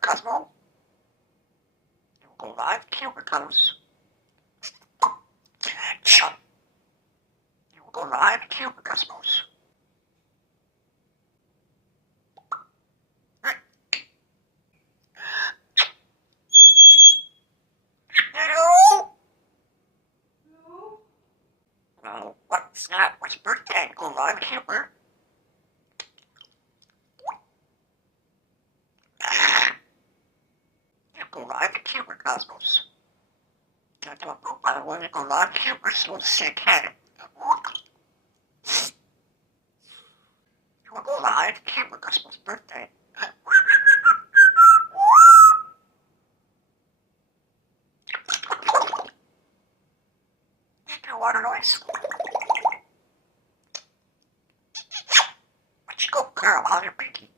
Cosmo. You go live camera Cosmos. Shut. You go live camera Cosmos. Hello? No, what's that? What's birthday? Go live camera. You go live camera Cosmos. I want to go live camera so sick head. You want to go live camera Cosmos birthday. Water noise. Let's go, girl, how you making?